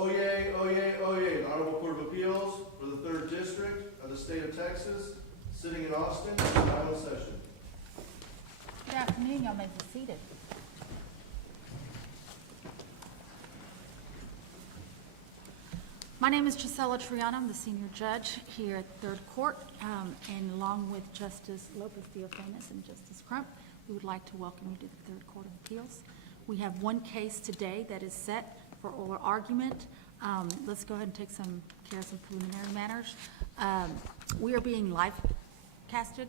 Oyez, oyez, oyez. The Honorable Court of Appeals for the 3rd District of the State of Texas, sitting in Austin, is now in session. Good afternoon, y'all may be seated. My name is Gisela Triana. I'm the senior judge here at Third Court, and along with Justice Lopez Theophanis and Justice Crump, we would like to welcome you to the Third Court of Appeals. We have one case today that is set for oral argument. Let's go ahead and take care of some preliminary matters. We are being live casted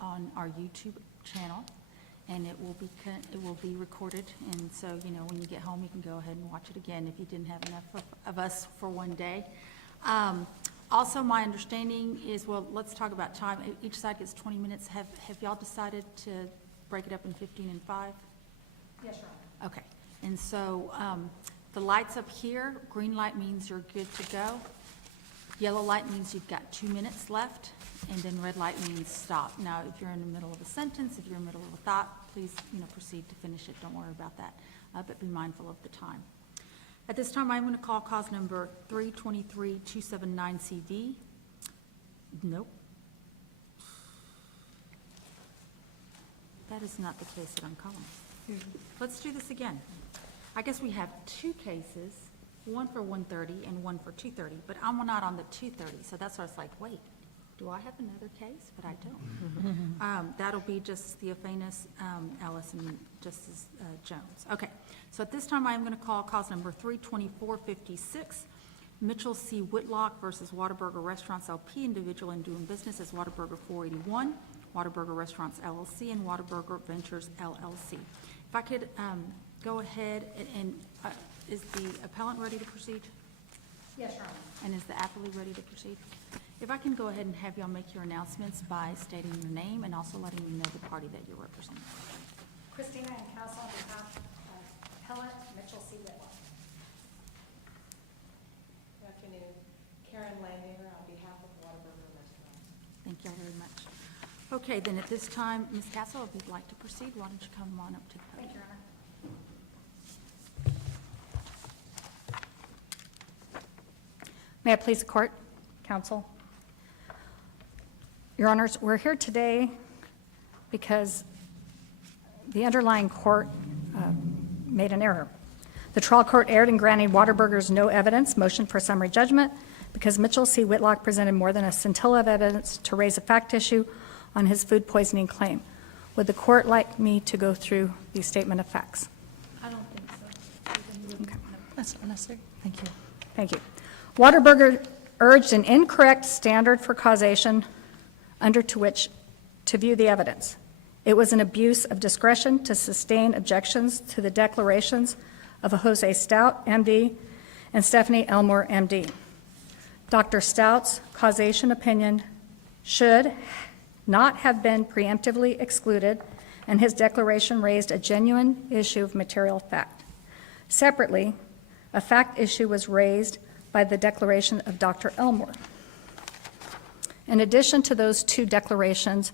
on our YouTube channel, and it will be recorded. And so, when you get home, you can go ahead and watch it again if you didn't have enough of us for one day. Also, my understanding is, well, let's talk about time. Each side gets 20 minutes. Have y'all decided to break it up in 15 and 5? Yes, Your Honor. Okay. And so the lights up here, green light means you're good to go. Yellow light means you've got 2 minutes left. And then red light means stop. Now, if you're in the middle of a sentence, if you're in the middle of a thought, please, proceed to finish it. Don't worry about that. But be mindful of the time. At this time, I'm going to call cause number 323-279-CV. Nope. That is not the case that I'm calling. Let's do this again. I guess we have two cases, one for 1:30 and one for 2:30, but I'm not on the 2:30, so that's why I was like, wait. Do I have another case? But I don't. That'll be Justice Theophanis, Ellis, and Justice Jones. Okay, so at this time, I am going to call cause number 32456, Mitchell C. Whitlock versus Whataburger Restaurants LP, individual and doing business as Whataburger 481, Whataburger Restaurants LLC, and Whataburger Ventures LLC. If I could go ahead and is the appellant ready to proceed? Yes, Your Honor. And is the appellee ready to proceed? If I can go ahead and have y'all make your announcements by stating your name and also letting me know the party that you're representing. Christina and Counsel on behalf of appellant Mitchell C. Whitlock. Good afternoon. Karen Landinger on behalf of Whataburger Restaurants. Thank y'all very much. Okay, then at this time, Ms. Castle, if you'd like to proceed, why don't you come on up to the podium? Thank you, Your Honor. May I please the court, counsel? Your Honors, we're here today because the underlying court made an error. The trial court erred in granting Whataburger's no evidence motion for summary judgment because Mitchell C. Whitlock presented more than a scintilla of evidence to raise a fact issue on his food poisoning claim. Would the court like me to go through the statement of facts? I don't think so. Okay. That's not necessary. Thank you. Thank you. Whataburger urged an incorrect standard for causation under to which to view the evidence. It was an abuse of discretion to sustain objections to the declarations of Jose Stout, MD, and Stephanie Elmore, MD. Dr. Stout's causation opinion should not have been preemptively excluded, and his declaration raised a genuine issue of material fact. Separately, a fact issue was raised by the declaration of Dr. Elmore. In addition to those two declarations,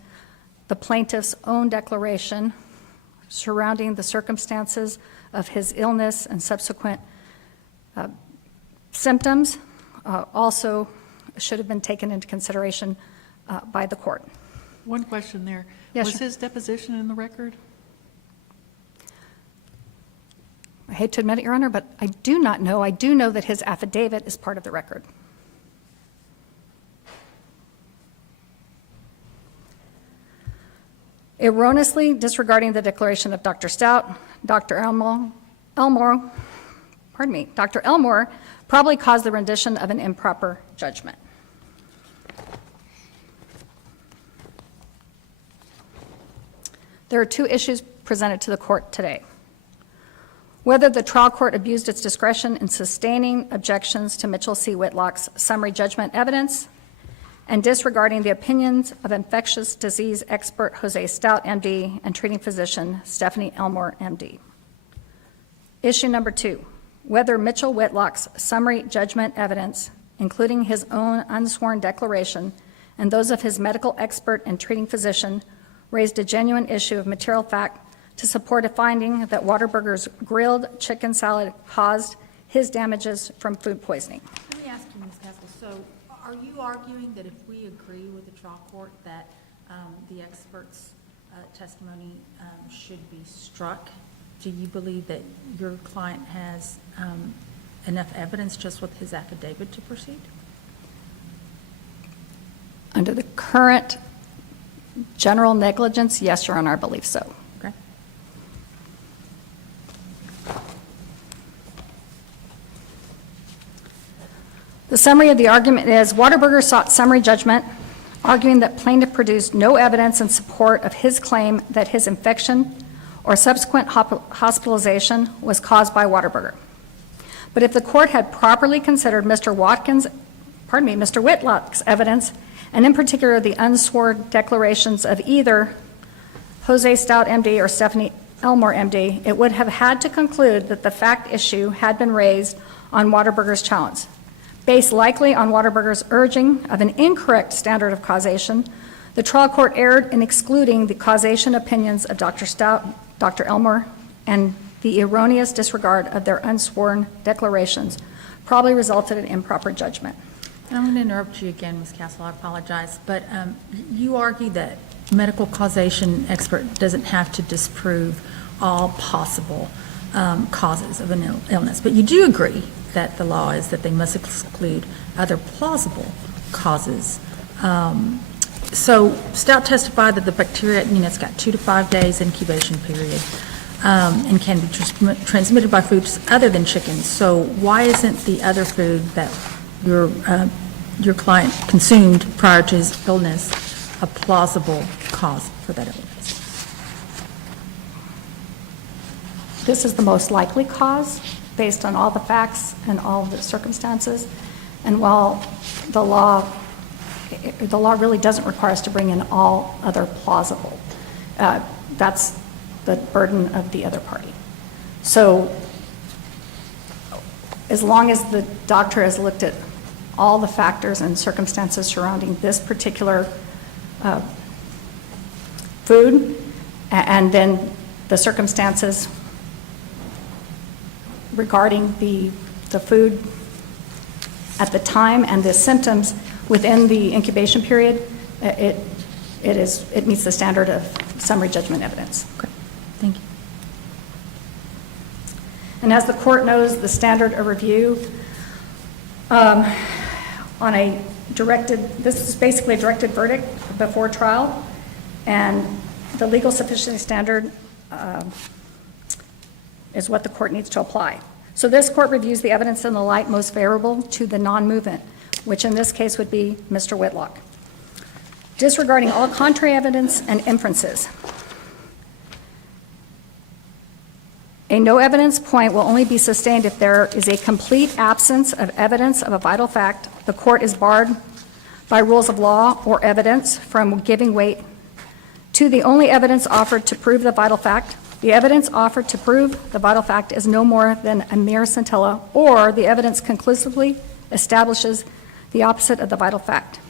the plaintiff's own declaration surrounding the circumstances of his illness and subsequent symptoms also should have been taken into consideration by the court. One question there. Yes, Was sure. his deposition in the record? I hate to admit it, Your Honor, but I do not know. I do know that his affidavit is part of the record. Erroneously disregarding the declaration of Dr. Stout, Dr. Elmore probably caused the rendition of an improper judgment. There are two issues presented to the court today. Whether the trial court abused its discretion in sustaining objections to Mitchell C. Whitlock's summary judgment evidence and disregarding the opinions of infectious disease expert Jose Stout, MD, and treating physician Stephanie Elmore, MD. Issue number 2, whether Mitchell Whitlock's summary judgment evidence, including his own unsworn declaration and those of his medical expert and treating physician, raised a genuine issue of material fact to support a finding that Whataburger's grilled chicken salad caused his damages from food poisoning. Let me ask you, Ms. Castle, so are you arguing that if we agree with the trial court that the expert's testimony should be struck, do you believe that your client has enough evidence just with his affidavit to proceed? Under the current general negligence, yes, Your Honor, I believe so. Okay. The summary of the argument is Whataburger sought summary judgment, arguing that plaintiff produced no evidence in support of his claim that his infection or subsequent hospitalization was caused by Whataburger. But if the court had properly considered Mr. Whitlock's evidence, and in particular the unsworn declarations of either Jose Stout, MD, or Stephanie Elmore, MD, it would have had to conclude that the fact issue had been raised on Whataburger's challenge. Based likely on Whataburger's urging of an incorrect standard of causation, the trial court erred in excluding the causation opinions of Dr. Stout, Dr. Elmore, and the erroneous disregard of their unsworn declarations probably resulted in improper judgment. And I'm going to interrupt you again, Ms. Castle, I apologize, but you argue that medical causation expert doesn't have to disprove all possible causes of an illness, but you do agree that the law is that they must exclude other plausible causes. So Stout testified that the bacteria, it's got 2 to 5 days incubation period and can be transmitted by foods other than chicken. So why isn't the other food that your client consumed prior to his illness a plausible cause for that illness? This is the most likely cause based on all the facts and all the circumstances. And while the law really doesn't require us to bring in all other plausible, that's the burden of the other party. So as long as the doctor has looked at all the factors and circumstances surrounding this particular food, and then the circumstances regarding the food at the time and the symptoms within the incubation period, it meets the standard of summary judgment evidence. Okay, thank you. And as the court knows, the standard of review on a this is basically a directed verdict before trial, and the legal sufficiency standard is what the court needs to apply. So this court reviews the evidence in the light most favorable to the non-movement, which in this case would be Mr. Whitlock, disregarding all contrary evidence and inferences. A no evidence point will only be sustained if there is a complete absence of evidence of a vital fact. The court is barred by rules of law or evidence from giving weight to the only evidence offered to prove the vital fact. The evidence offered to prove the vital fact is no more than a mere scintilla, or the evidence conclusively establishes the opposite of the vital fact.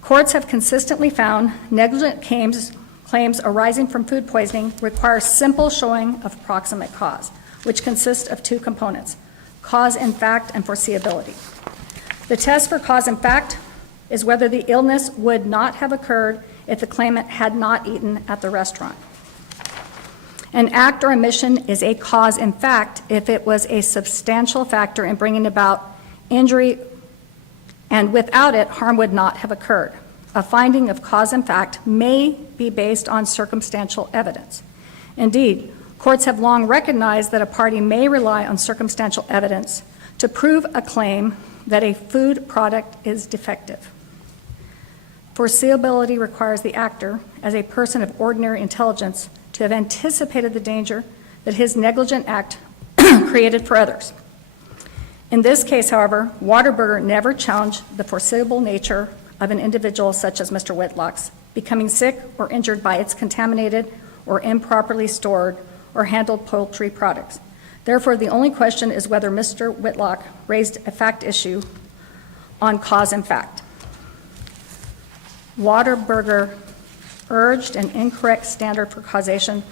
Courts have consistently found negligent claims arising from food poisoning require simple showing of proximate cause, which consists of 2 components: cause in fact and foreseeability. The test for cause in fact is whether the illness would not have occurred if the claimant had not eaten at the restaurant. An act or omission is a cause in fact if it was a substantial factor in bringing about injury, and without it, harm would not have occurred. A finding of cause in fact may be based on circumstantial evidence. Indeed, courts have long recognized that a party may rely on circumstantial evidence to prove a claim that a food product is defective. Foreseeability requires the actor, as a person of ordinary intelligence, to have anticipated the danger that his negligent act created for others. In this case, however, Whataburger never challenged the foreseeable nature of an individual such as Mr. Whitlock's becoming sick or injured by its contaminated or improperly stored or handled poultry products. Therefore, the only question is whether Mr. Whitlock raised a fact issue on cause and fact. Whataburger urged an incorrect standard for causation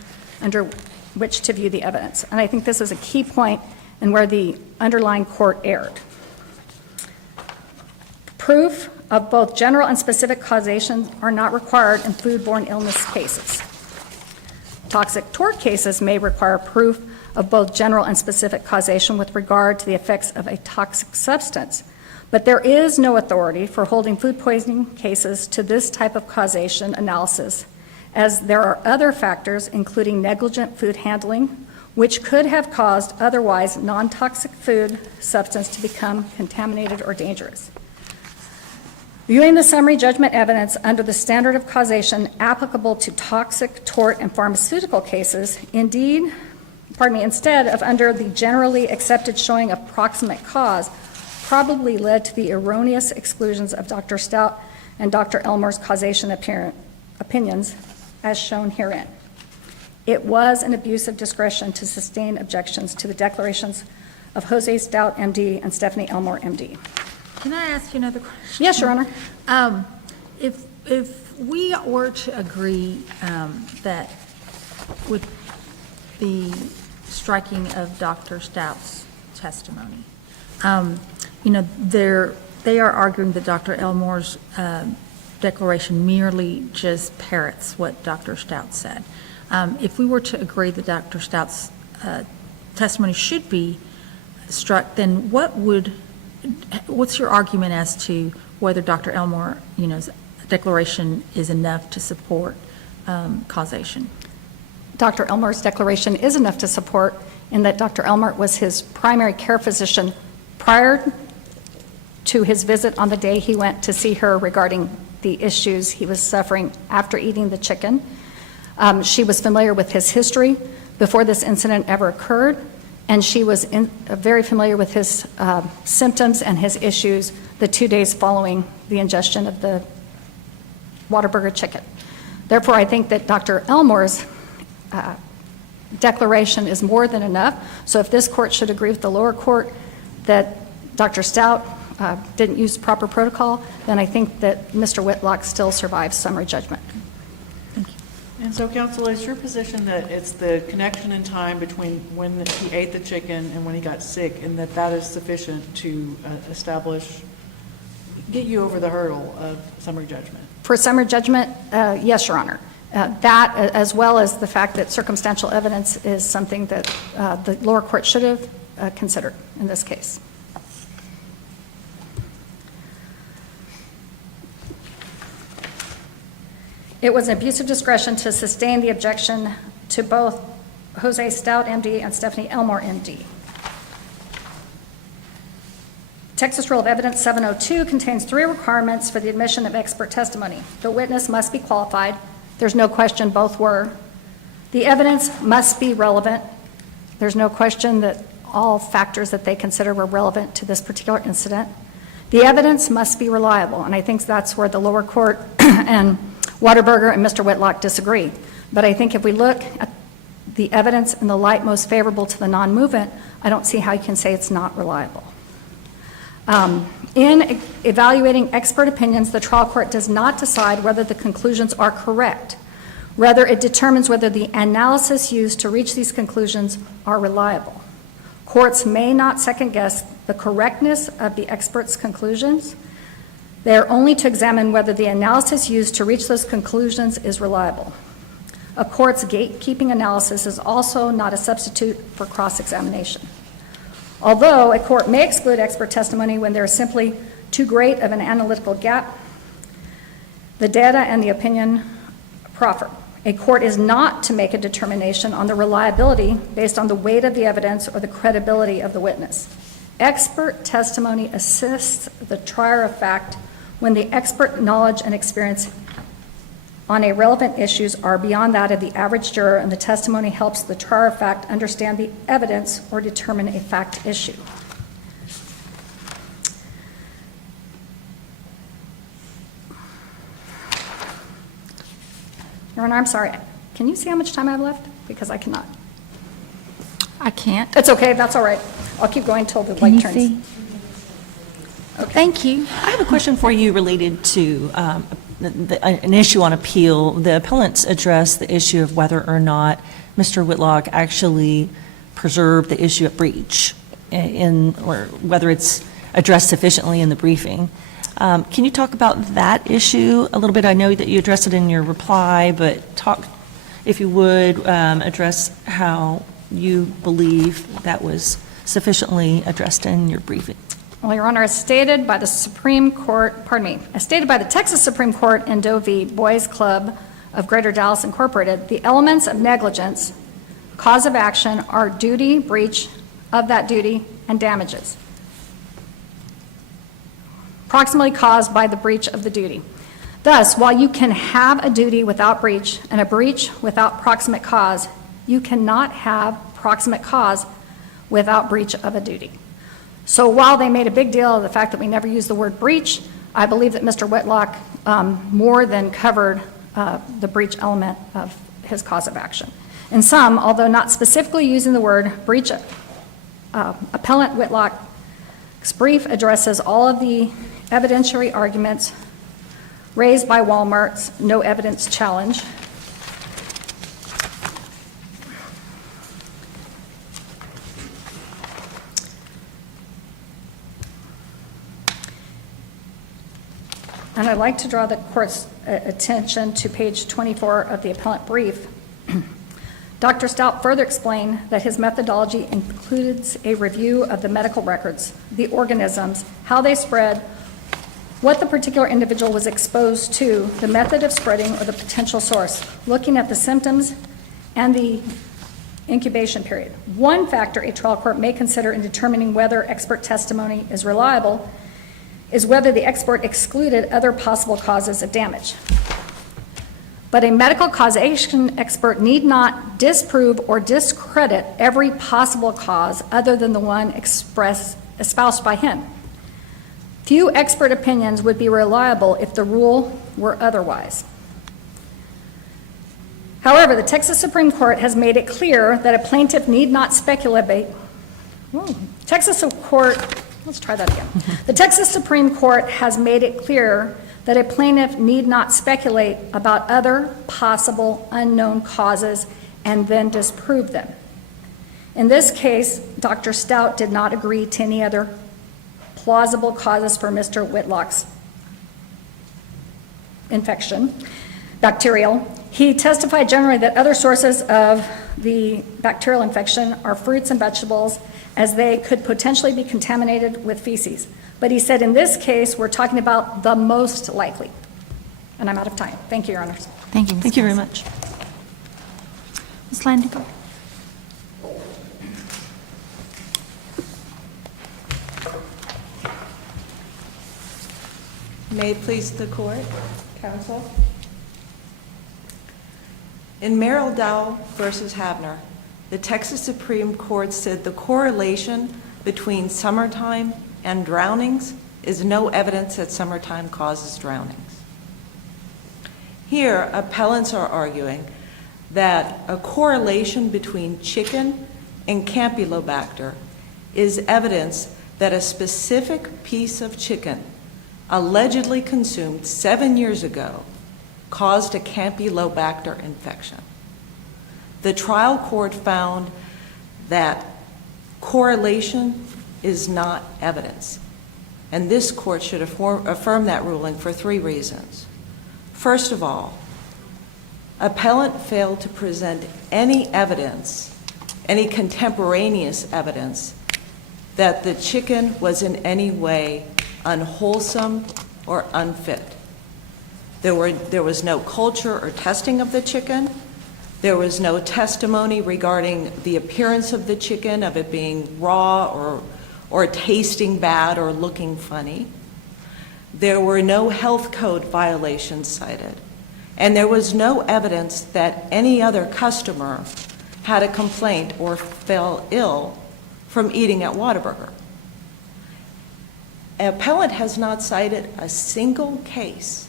under which to view the evidence. And I think this is a key point in where the underlying court erred. Proof of both general and specific causation are not required in foodborne illness cases. Toxic tort cases may require proof of both general and specific causation with regard to the effects of a toxic substance, but there is no authority for holding food poisoning cases to this type of causation analysis, as there are other factors, including negligent food handling, which could have caused otherwise non-toxic food substance to become contaminated or dangerous. Viewing the summary judgment evidence under the standard of causation applicable to toxic, tort, and pharmaceutical cases, instead of under the generally accepted showing of proximate cause, probably led to the erroneous exclusions of Dr. Stout and Dr. Elmore's causation opinions, as shown herein. It was an abuse of discretion to sustain objections to the declarations of Jose Stout, MD, and Stephanie Elmore, MD. Can I ask you another question? Yes, Your Honor. If we were to agree that with the striking of Dr. Stout's testimony, they are arguing that Dr. Elmore's declaration merely just parrots what Dr. Stout said. If we were to agree that Dr. Stout's testimony should be struck, then what's your argument as to whether Dr. Elmore's declaration is enough to support causation? Dr. Elmore's declaration is enough to support in that Dr. Elmore was his primary care physician prior to his visit on the day he went to see her regarding the issues he was suffering after eating the chicken. She was familiar with his history before this incident ever occurred, and she was very familiar with his symptoms and his issues the 2 days following the ingestion of the Whataburger chicken. Therefore, I think that Dr. Elmore's declaration is more than enough. So if this court should agree with the lower court that Dr. Stout didn't use proper protocol, then I think that Mr. Whitlock still survives summary judgment. And so, counsel, is your position that it's the connection in time between when he ate the chicken and when he got sick, and that is sufficient to get you over the hurdle of summary judgment? For summary judgment, yes, Your Honor. That, as well as the fact that circumstantial evidence is something that the lower court should have considered in this case. It was an abuse of discretion to sustain the objection to both Jose Stout, MD, and Stephanie Elmore, MD. Texas Rule of Evidence 702 contains 3 requirements for the admission of expert testimony. The witness must be qualified. There's no question both were. The evidence must be relevant. There's no question that all factors that they consider were relevant to this particular incident. The evidence must be reliable, and I think that's where the lower court and Whataburger and Mr. Whitlock disagree. But I think if we look at the evidence in the light most favorable to the non-movement, I don't see how you can say it's not reliable. In evaluating expert opinions, the trial court does not decide whether the conclusions are correct. Rather, it determines whether the analysis used to reach these conclusions are reliable. Courts may not second-guess the correctness of the expert's conclusions. They are only to examine whether the analysis used to reach those conclusions is reliable. A court's gatekeeping analysis is also not a substitute for cross-examination. Although a court may exclude expert testimony when there is simply too great of an analytical gap, the data and the opinion proffer. A court is not to make a determination on the reliability based on the weight of the evidence or the credibility of the witness. Expert testimony assists the trier of fact when the expert knowledge and experience on a relevant issues are beyond that of the average juror, and the testimony helps the trier of fact understand the evidence or determine a fact issue. Your Honor, I'm sorry. Can you see how much time I have left? Because I cannot. I can't. It's okay, that's all right. I'll keep going until the Can you light turns. see? Thank you. I have a question for you related to an issue on appeal. The appellants addressed the issue of whether or not Mr. Whitlock actually preserved the issue at breach or whether it's addressed sufficiently in the briefing. Can you talk about that issue a little bit? I know that you addressed it in your reply, but talk, if you would, address how you believe that was sufficiently addressed in your briefing. Well, Your Honor, as stated by the Supreme Court, as stated by the Texas Supreme Court in Doe v. Boys Club of Greater Dallas Incorporated, the elements of negligence, cause of action, are duty, breach of that duty, and damages, proximately caused by the breach of the duty. Thus, while you can have a duty without breach and a breach without proximate cause, you cannot have proximate cause without breach of a duty. So while they made a big deal of the fact that we never used the word breach, I believe that Mr. Whitlock more than covered the breach element of his cause of action. In sum, although not specifically using the word breach, Appellant Whitlock's brief addresses all of the evidentiary arguments raised by Walmart's no evidence challenge. And I'd like to draw the court's attention to page 24 of the appellant brief. Dr. Stout further explained that his methodology includes a review of the medical records, the organisms, how they spread, what the particular individual was exposed to, the method of spreading or the potential source, looking at the symptoms and the incubation period. One factor a trial court may consider in determining whether expert testimony is reliable is whether the expert excluded other possible causes of damage. But a medical causation expert need not disprove or discredit every possible cause other than the one espoused by him. Few expert opinions would be reliable if the rule were otherwise. However, the Texas Supreme Court has made it clear that a plaintiff need not speculate. Let's try that again. The Texas Supreme Court has made it clear that a plaintiff need not speculate about other possible unknown causes and then disprove them. In this case, Dr. Stout did not agree to any other plausible causes for Mr. Whitlock's infection, bacterial. He testified generally that other sources of the bacterial infection are fruits and vegetables, as they could potentially be contaminated with feces. But he said in this case, we're talking about the most likely. And I'm out of time. Thank you, Your Honors. Thank you, Ms. Thank you very Johnson. much. Ms. Landigo. May it please the court, counsel. In Merrill Dow versus Havner, the Texas Supreme Court said the correlation between summertime and drownings is no evidence that summertime causes drownings. Here, appellants are arguing that a correlation between chicken and Campylobacter is evidence that a specific piece of chicken allegedly consumed 7 years ago caused a Campylobacter infection. The trial court found that correlation is not evidence, and this court should affirm that ruling for 3 reasons. First of all, appellant failed to present any evidence, any contemporaneous evidence, that the chicken was in any way unwholesome or unfit. There was no culture or testing of the chicken. There was no testimony regarding the appearance of the chicken, of it being raw or tasting bad or looking funny. There were no health code violations cited. And there was no evidence that any other customer had a complaint or fell ill from eating at Whataburger. An appellant has not cited a single case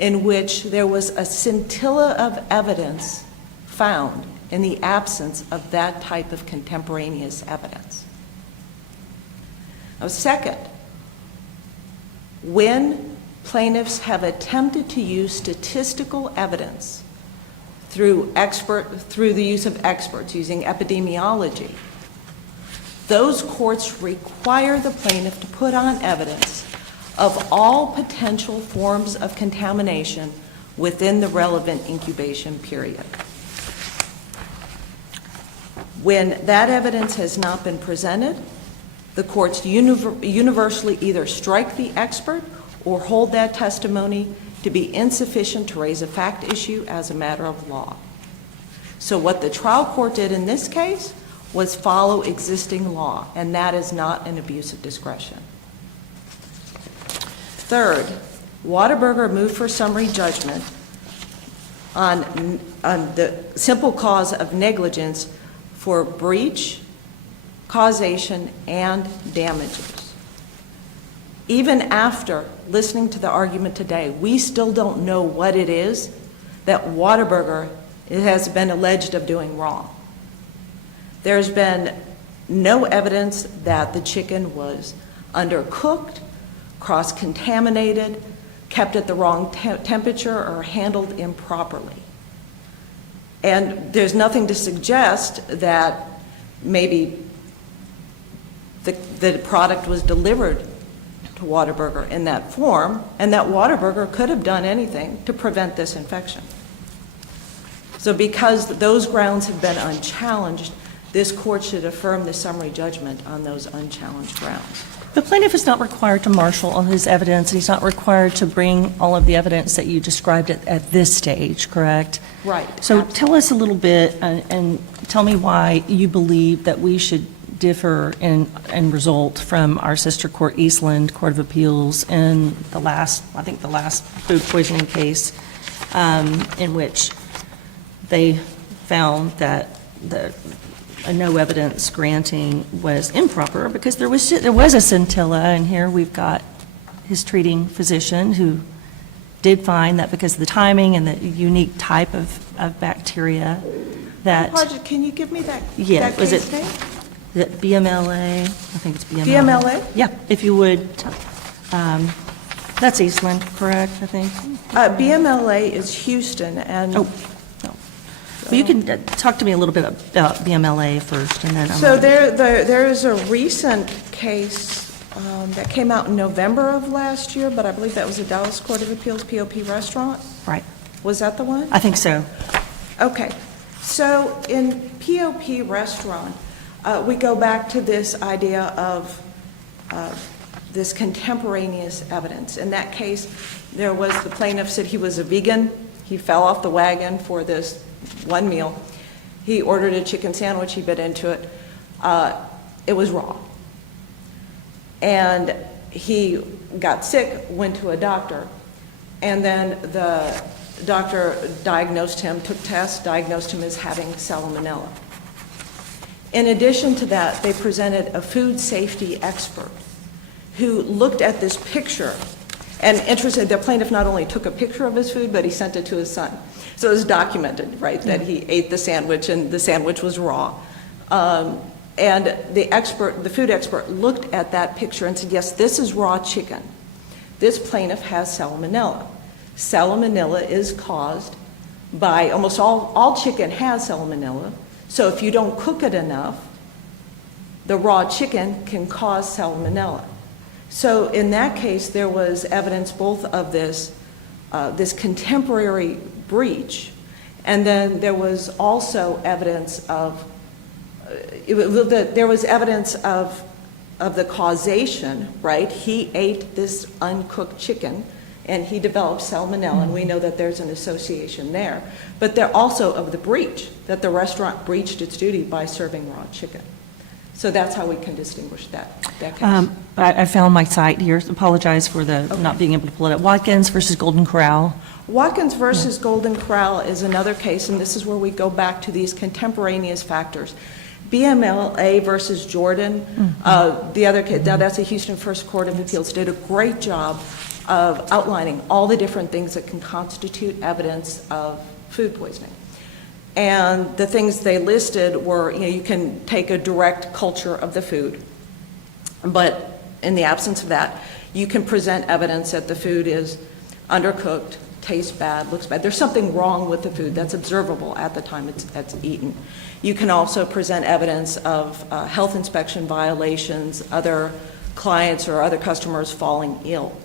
in which there was a scintilla of evidence found in the absence of that type of contemporaneous evidence. Now, second, when plaintiffs have attempted to use statistical evidence through the use of experts, using epidemiology, those courts require the plaintiff to put on evidence of all potential forms of contamination within the relevant incubation period. When that evidence has not been presented, the courts universally either strike the expert or hold that testimony to be insufficient to raise a fact issue as a matter of law. So what the trial court did in this case was follow existing law, and that is not an abuse of discretion. Third, Whataburger moved for summary judgment on the simple cause of negligence for breach, causation, and damages. Even after listening to the argument today, we still don't know what it is that Whataburger has been alleged of doing wrong. There's been no evidence that the chicken was undercooked, cross-contaminated, kept at the wrong temperature, or handled improperly. And there's nothing to suggest that maybe the product was delivered to Whataburger in that form, and that Whataburger could have done anything to prevent this infection. So because those grounds have been unchallenged, this court should affirm the summary judgment on those unchallenged grounds. The plaintiff is not required to marshal all his evidence. He's not required to bring all of the evidence that you described at this stage, correct? Right. So tell us a little bit and tell me why you believe that we should differ in result from our sister court, Eastland Court of Appeals, in the last food poisoning case in which they found that a no evidence granting was improper because there was a scintilla, and here we've got his treating physician who did find that because of the timing and the unique type of bacteria that. Project, can you give me that? Yeah, that was case it name? that BMLA? I think it's BMLA. BMLA? Yeah, if you would. That's Eastland, correct, I think? BMLA is Houston, and Oh, no. Well, you can talk to me a little bit about BMLA first, and then I'm so gonna- there is a recent case that came out in November of last year, but I believe that was the Dallas Court of Appeals, POP Restaurant. Right, Was that the one? I think so. Okay. So in POP Restaurant, we go back to this idea of this contemporaneous evidence. In that case, the plaintiff said he was a vegan. He fell off the wagon for this one meal. He ordered a chicken sandwich. He bit into it. It was raw. And he got sick, went to a doctor, and then the doctor diagnosed him, took tests, diagnosed him as having salmonella. In addition to that, they presented a food safety expert who looked at this picture, and interested, the plaintiff not only took a picture of his food, but he sent it to his son. So it was documented, right, that he ate the sandwich and the sandwich was raw. And the food expert looked at that picture and said, yes, this is raw chicken. This plaintiff has salmonella. Salmonella is caused by, almost all chicken has salmonella. So if you don't cook it enough, the raw chicken can cause salmonella. So in that case, there was evidence both of this contemporary breach, and then there was also evidence of the causation, right? He ate this uncooked chicken, and he developed salmonella, and we know that there's an association there. But there also of the breach, that the restaurant breached its duty by serving raw chicken. So that's how we can distinguish that case. I found my site here. Apologize for the not being able to pull it up. Watkins versus Golden Corral. Watkins versus Golden Corral is another case, and this is where we go back to these contemporaneous factors. BMLA versus Jordan, the other case, now that's a Houston First Court of Appeals, did a great job of outlining all the different things that can constitute evidence of food poisoning. And the things they listed were, you can take a direct culture of the food, but in the absence of that, You can present evidence that the food is undercooked, tastes bad, looks bad. There's something wrong with the food that's observable at the time it's eaten. You can also present evidence of health inspection violations, other clients or other customers falling ill.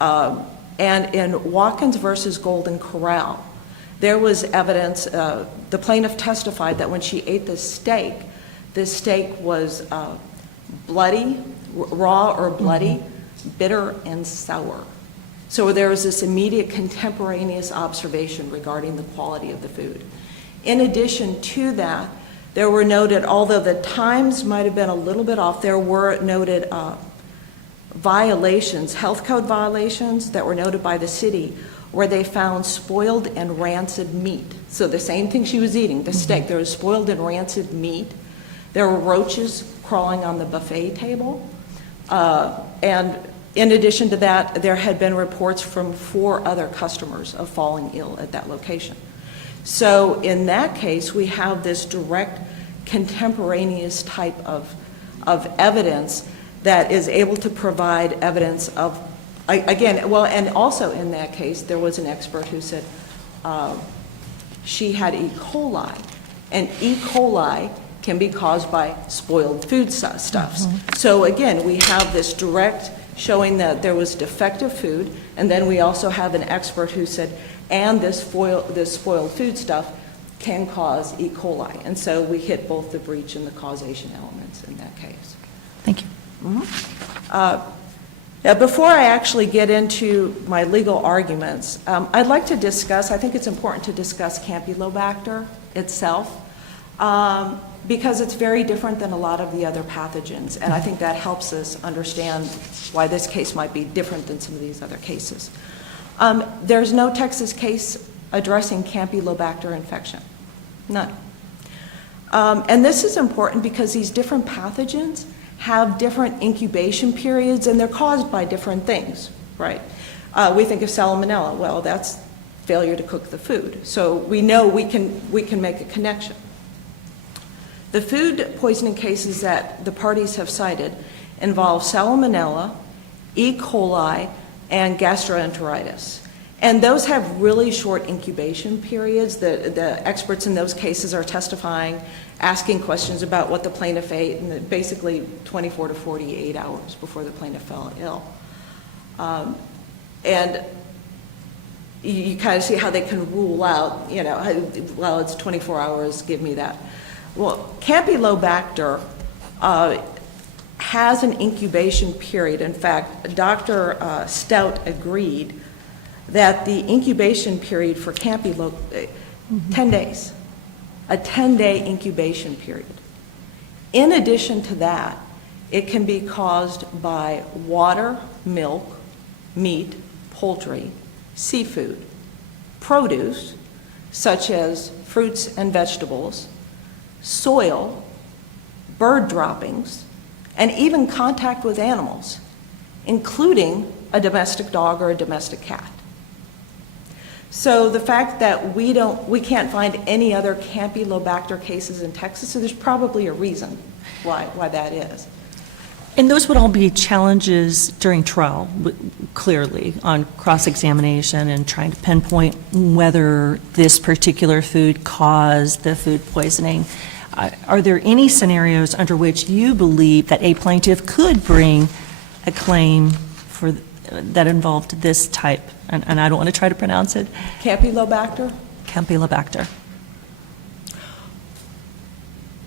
And in Watkins versus Golden Corral, there was evidence, the plaintiff testified that when she ate this steak was bloody, raw or bloody, bitter and sour. So there was this immediate contemporaneous observation regarding the quality of the food. In addition to that, there were noted, although the times might have been a little bit off, there were noted violations, health code violations that were noted by the city where they found spoiled and rancid meat. So the same thing she was eating, the steak, there was spoiled and rancid meat. There were roaches crawling on the buffet table. And in addition to that, there had been reports from 4 other customers of falling ill at that location. So in that case, we have this direct contemporaneous type of evidence that is able to provide evidence of, again, well, and also in that case, there was an expert who said she had E. coli, and E. coli can be caused by spoiled foodstuffs. So again, we have this direct showing that there was defective food, and then we also have an expert who said, and this spoiled foodstuff can cause E. coli. And so we hit both the breach and the causation elements in that case. Thank you. Now, before I actually get into my legal arguments, I'd like to discuss, I think it's important to discuss Campylobacter itself, because it's very different than a lot of the other pathogens, and I think that helps us understand why this case might be different than some of these other cases. There's no Texas case addressing Campylobacter infection, none. And this is important because these different pathogens have different incubation periods, and they're caused by different things, right? We think of Salmonella, well, that's failure to cook the food. So we know we can make a connection. The food poisoning cases that the parties have cited involve Salmonella, E. coli, and gastroenteritis. And those have really short incubation periods. The experts in those cases are testifying, asking questions about what the plaintiff ate, and basically 24 to 48 hours before the plaintiff fell ill. And you kind of see how they can rule out, you know, well, it's 24 hours, give me that. Well, Campylobacter has an incubation period. In fact, Dr. Stout agreed that the incubation period for 10 days, a 10-day incubation period. In addition to that, it can be caused by water, milk, meat, poultry, seafood, produce, such as fruits and vegetables, soil, bird droppings, and even contact with animals, including a domestic dog or a domestic cat. So the fact that we can't find any other Campylobacter cases in Texas, so there's probably a reason why that is. And those would all be challenges during trial, clearly, on cross-examination and trying to pinpoint whether this particular food caused the food poisoning. Are there any scenarios under which you believe that a plaintiff could bring a claim for that involved this type, and I don't want to try to pronounce it? Campylobacter? Campylobacter.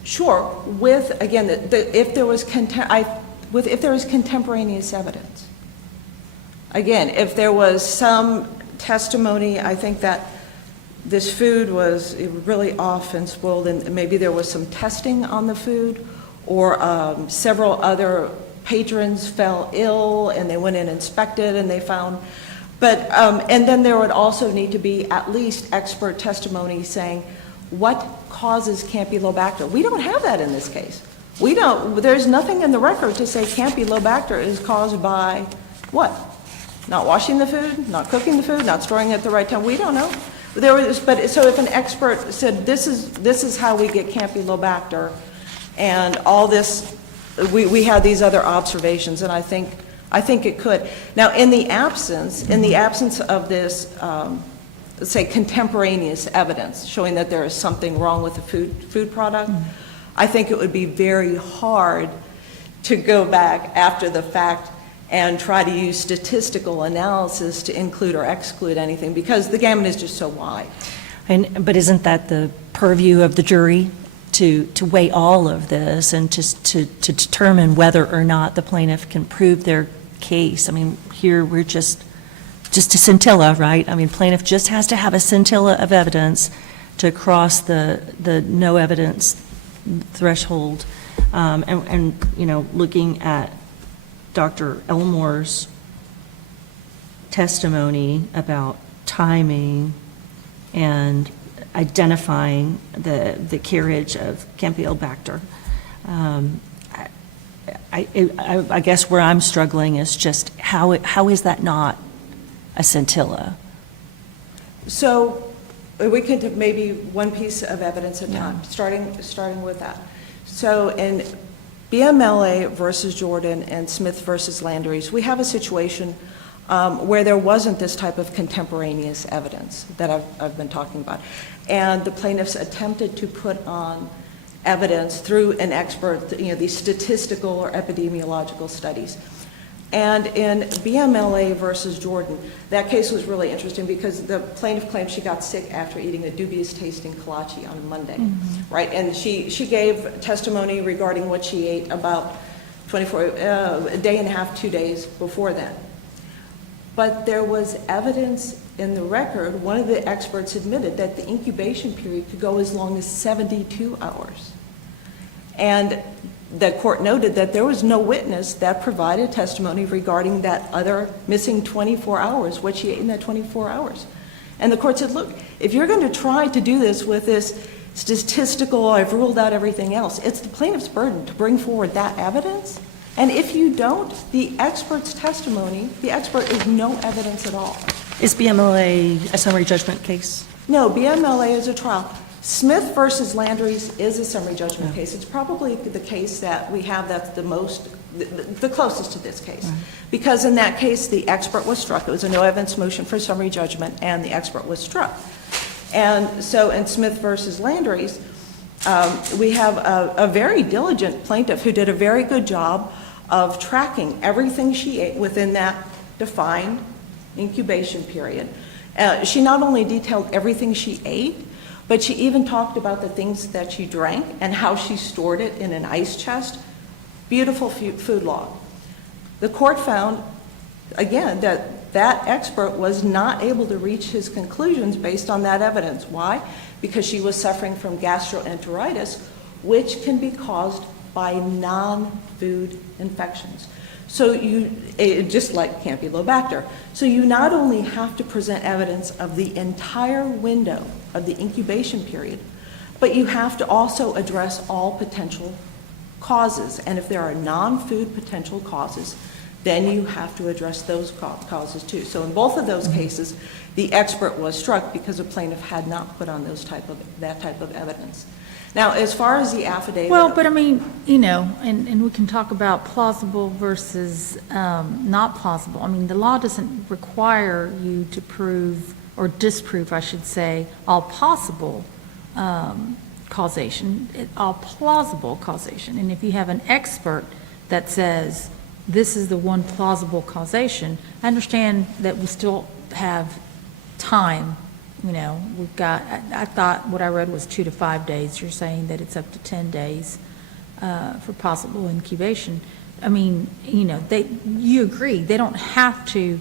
Sure, with, again, if there was contemporaneous evidence. Again, if there was some testimony, I think that this food was really off and spoiled, and maybe there was some testing on the food, or several other patrons fell ill and they went and inspected and they found, but, and then there would also need to be at least expert testimony saying what causes Campylobacter. We don't have that in this case. There's nothing in the record to say Campylobacter is caused by what? Not washing the food, not cooking the food, not storing it at the right time. We don't know. So if an expert said this is how we get Campylobacter, and all this, we have these other observations, and I think I think it could. Now, in the absence of this, let's say, contemporaneous evidence showing that there is something wrong with the food product, I think it would be very hard to go back after the fact and try to use statistical analysis to include or exclude anything, because the gamut is just so wide. But isn't that the purview of the jury, to weigh all of this and just to determine whether or not the plaintiff can prove their case? I mean, here we're just a scintilla, right? I mean, plaintiff just has to have a scintilla of evidence to cross the no evidence threshold. And, you know, looking at Dr. Elmore's testimony about timing and identifying the carriage of Campylobacter, I guess where I'm struggling is just how is that not a scintilla? So we could have maybe one piece of evidence at a time, starting with that. So in BMLA versus Jordan and Smith versus Landry's, we have a situation where there wasn't this type of contemporaneous evidence that I've been talking about. And the plaintiffs attempted to put on evidence through an expert, you know, these statistical or epidemiological studies. And in BMLA versus Jordan, that case was really interesting because the plaintiff claimed she got sick after eating a dubious tasting kolache on Monday, right? And she gave testimony regarding what she ate about a day and a half, 2 days before that. But there was evidence in the record, one of the experts admitted that the incubation period could go as long as 72 hours. And the court noted that there was no witness that provided testimony regarding that other missing 24 hours, what she ate in that 24 hours. And the court said, look, if you're going to try to do this with this statistical, I've ruled out everything else, it's the plaintiff's burden to bring forward that evidence. And if you don't, the expert's testimony, the expert is no evidence at all. Is BMLA a summary judgment case? No, BMLA is a trial. Smith versus Landry's is a summary judgment case. It's probably the case that we have that's the closest to this case. Because in that case, the expert was struck. It was a no evidence motion for summary judgment, and the expert was struck. And so in Smith versus Landry's, we have a very diligent plaintiff who did a very good job of tracking everything she ate within that defined incubation period. She not only detailed everything she ate, but she even talked about the things that she drank and how she stored it in an ice chest. Beautiful food log. The court found, again, that that expert was not able to reach his conclusions based on that evidence. Why? Because she was suffering from gastroenteritis, which can be caused by non-food infections. So just like Campylobacter. So you not only have to present evidence of the entire window of the incubation period, but you have to also address all potential causes. And if there are non-food potential causes, then you have to address those causes too. So in both of those cases, the expert was struck because the plaintiff had not put on that type of evidence. Now, as far as the affidavit. Well, but I mean, you know, and we can talk about plausible versus not plausible. I mean, the law doesn't require you to prove, or disprove, I should say, all possible causation, all plausible causation. And if you have an expert that says, this is the one plausible causation, I understand that we still have time. You know, we've got, I thought what I read was 2 to 5 days. You're saying that it's up to 10 days for possible incubation. I mean, you know, you agree, they don't have to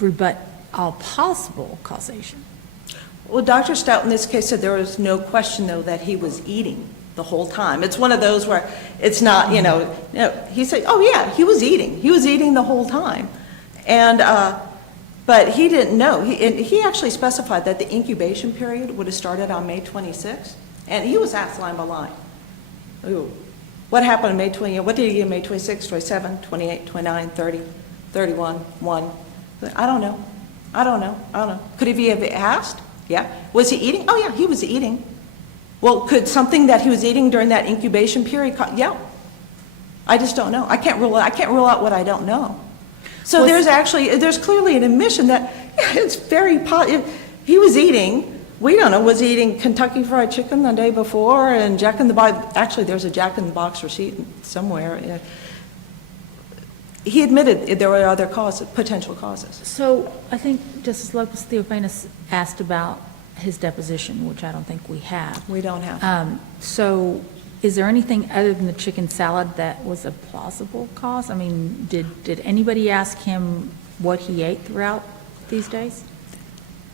rebut all possible causation. Well, Dr. Stout in this case said there was no question, though, that he was eating the whole time. It's one of those where it's not, you know, he said, oh yeah, he was eating. He was eating the whole time. And, but he didn't know. He actually specified that the incubation period would have started on May 26th. And he was asked line by line, ooh, what happened on May 20th? What did he eat on May 26th, 27, 28, 29, 30, 31, 1? I don't know. I don't know. Could he have asked? Yeah. Was he eating? Oh, yeah, he was eating. Well, could something that he was eating during that incubation period, yeah. I just don't know. I can't rule out what I don't know. So there's clearly an admission that, yeah, it's very, he was eating, we don't know, was he eating Kentucky Fried Chicken the day before and Jack in the Box, actually, there's a Jack in the Box receipt somewhere. He admitted there were other causes, potential causes. So I think Justice Lopez Theophanis asked about his deposition, which I don't think we have. We don't have. So is there anything other than the chicken salad that was a plausible cause? I mean, did anybody ask him what he ate throughout these days?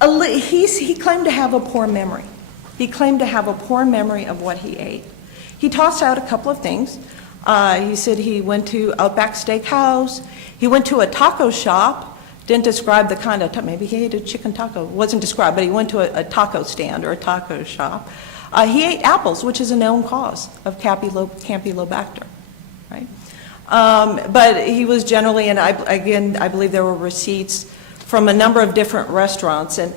He claimed to have a poor memory. He claimed to have a poor memory of what he ate. He tossed out a couple of things. He said he went to Outback Steakhouse. He went to a taco shop. Didn't describe the kind of, maybe he ate a chicken taco. Wasn't described, but he went to a taco stand or a taco shop. He ate apples, which is a known cause of Campylobacter, right? But he was generally, and I believe there were receipts from a number of different restaurants. And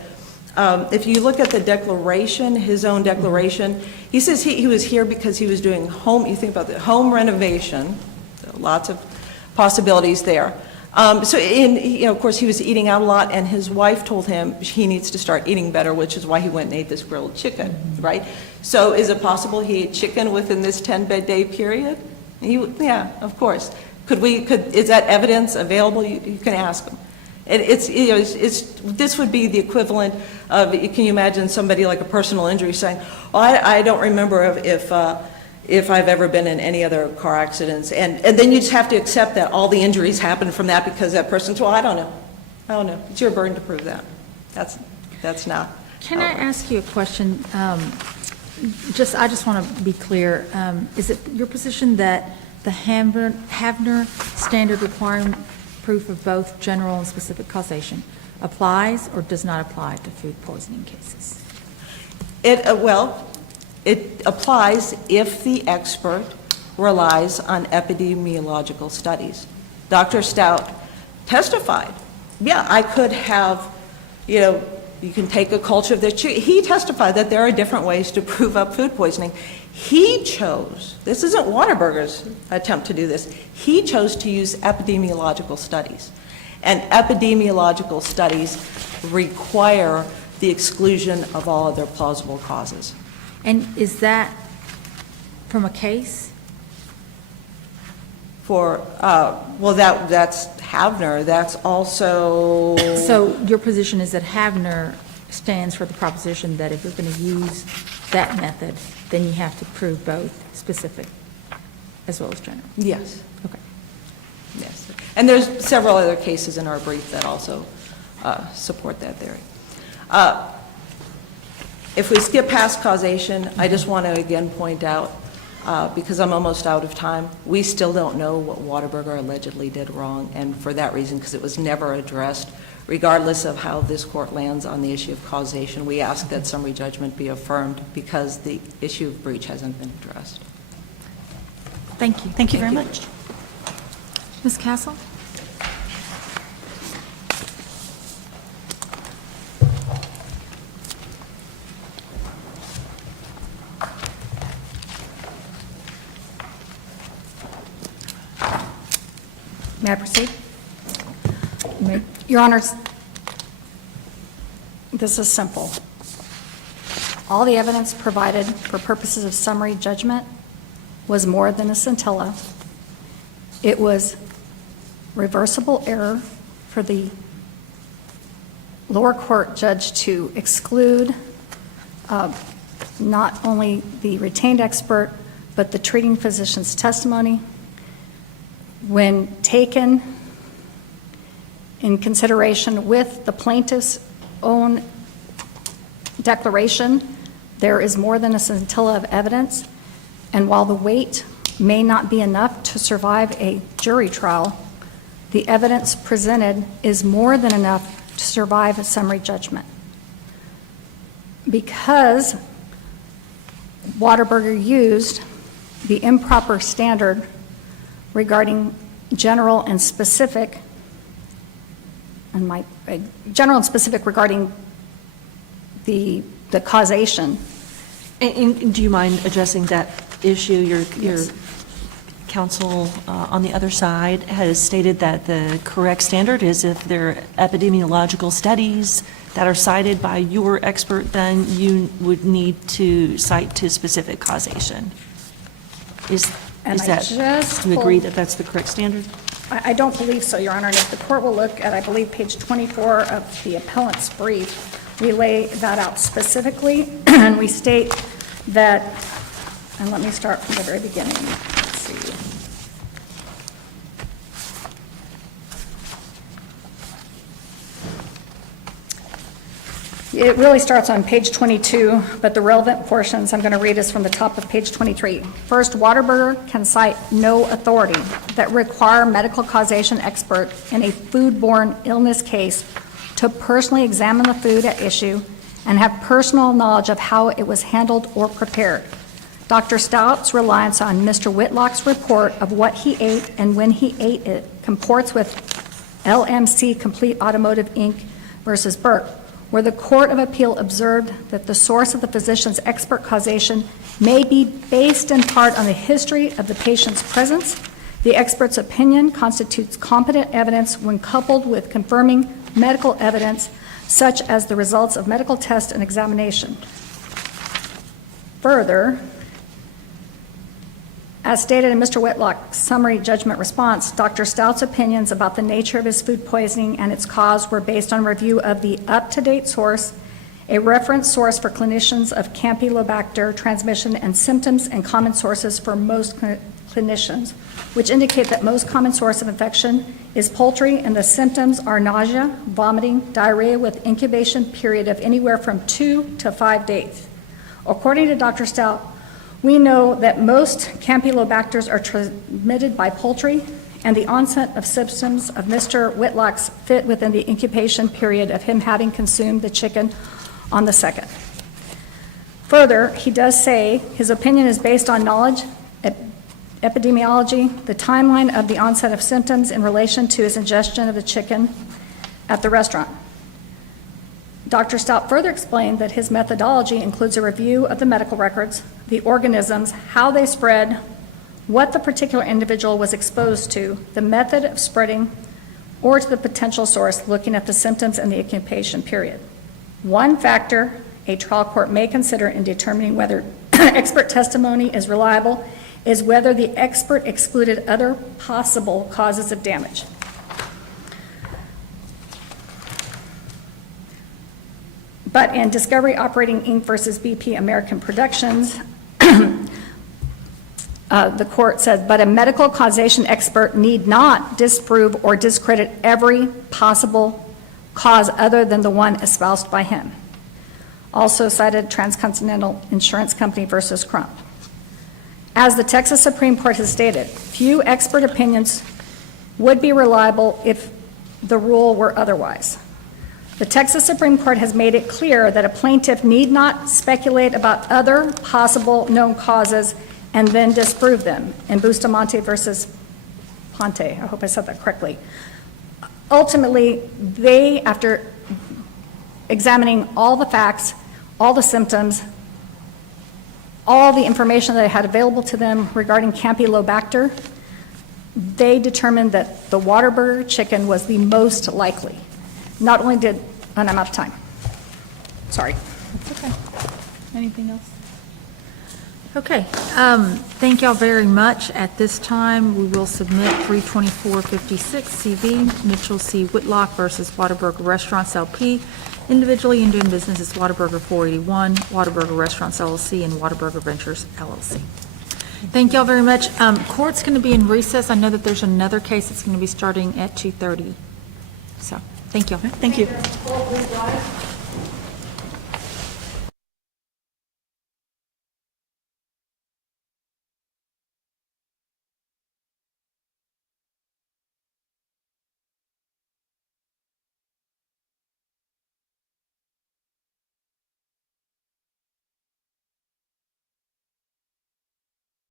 if you look at the declaration, his own declaration, he says he was here because he was doing you think about the home renovation, so lots of possibilities there. Of course, he was eating out a lot, and his wife told him he needs to start eating better, which is why he went and ate this grilled chicken, right? So is it possible he ate chicken within this 10-day period? Yeah, of course. Is that evidence available? You can ask him. This would be the equivalent of, can you imagine somebody like a personal injury saying, oh, I don't remember if I've ever been in any other car accidents. And then you just have to accept that all the injuries happened from that because that person's, well, I don't know. It's your burden to prove that. That's not. Can I ask you a question? I just want to be clear. Is it your position that the Havner standard requiring proof of both general and specific causation applies or does not apply to food poisoning cases? It applies if the expert relies on epidemiological studies. Dr. Stout testified, yeah, I could have, you can take a culture of this. He testified that there are different ways to prove up food poisoning. He chose, this isn't Whataburger's attempt to do this, he chose to use epidemiological studies. And epidemiological studies require the exclusion of all other plausible causes. And is that from a case? That's Havner, that's also... So your position is that Havner stands for the proposition that if you're going to use that method, then you have to prove both specific as well as general? Yes. Okay. Yes. And there's several other cases in our brief that also support that theory. If we skip past causation, I just want to again point out, because I'm almost out of time, we still don't know what Whataburger allegedly did wrong, and for that reason, because it was never addressed, regardless of how this court lands on the issue of causation, we ask that summary judgment be affirmed because the issue of breach hasn't been addressed. Thank you. Thank you very much. Ms. Castle? May I proceed? Your Honors, this is simple. All the evidence provided for purposes of summary judgment was more than a scintilla. It was reversible error for the lower court judge to exclude not only the retained expert, but the treating physician's testimony. When taken in consideration with the plaintiff's own declaration, there is more than a scintilla of evidence, and while the weight may not be enough to survive a jury trial, the evidence presented is more than enough to survive a summary judgment. Because Whataburger regarding general and specific, regarding the causation. And do you mind addressing that issue? Your Yes. counsel on the other side has stated that the correct standard is if there are epidemiological studies that are cited by your expert, then you would need to cite to specific causation. Is And I that, just do you agree pulled- that that's the correct standard? I don't believe so, Your Honor, and if the court will look at, I believe, page 24 of the appellant's brief, we lay that out specifically, and we state that, and let me start from the very beginning. Let's see. It really starts on page 22, but the relevant portions I'm going to read is from the top of page 23. First, Whataburger can cite no authority that require medical causation expert in a foodborne illness case to personally examine the food at issue and have personal knowledge of how it was handled or prepared. Dr. Stout's reliance on Mr. Whitlock's report of what he ate and when he ate it comports with LMC Complete Automotive Inc. versus Burke, where the Court of Appeal observed that the source of the physician's expert causation may be based in part on the history of the patient's presence. The expert's opinion constitutes competent evidence when coupled with confirming medical evidence, such as the results of medical tests and examination. Further, as stated in Mr. Whitlock's summary judgment response, Dr. Stout's opinions about the nature of his food poisoning and its cause were based on review of the up-to-date source, a reference source for clinicians of Campylobacter transmission and symptoms and common sources for most clinicians, which indicate that most common source of infection is poultry and the symptoms are nausea, vomiting, diarrhea with incubation period of anywhere from 2 to 5 days. According to Dr. Stout, we know that most Campylobacters are transmitted by poultry, and the onset of symptoms of Mr. Whitlock's fit within the incubation period of him having consumed the chicken on the 2nd. Further, he does say his opinion is based on knowledge, epidemiology, the timeline of the onset of symptoms in relation to his ingestion of the chicken at the restaurant. Dr. Stout further explained that his methodology includes a review of the medical records, the organisms, how they spread, what the particular individual was exposed to, the method of spreading, or to the potential source, looking at the symptoms and the incubation period. One factor a trial court may consider in determining whether expert testimony is reliable is whether the expert excluded other possible causes of damage. But in Discovery Operating Inc. versus BP American Productions, the court said, but a medical causation expert need not disprove or discredit every possible cause other than the one espoused by him. Also cited Transcontinental Insurance Company versus Crump. As the Texas Supreme Court has stated, few expert opinions would be reliable if the rule were otherwise. The Texas Supreme Court has made it clear that a plaintiff need not speculate about other possible known causes and then disprove them in Bustamante versus Ponte. I hope I said that correctly. Ultimately, they, after examining all the facts, all the symptoms, all the information that they had available to them regarding Campylobacter, they determined that the Whataburger chicken was the most likely. Not only did, and I'm out of time. Sorry. Okay. Anything else? Okay, thank y'all very much. At this time, we will submit 32456 CV, Mitchell C. Whitlock versus Whataburger Restaurants LP, individually in doing business as Whataburger 481, Whataburger Restaurants LLC, and Whataburger Ventures LLC. Thank y'all very much. Court's going to be in recess. I know that there's another case that's going to be starting at 2:30. So, thank you. Thank you.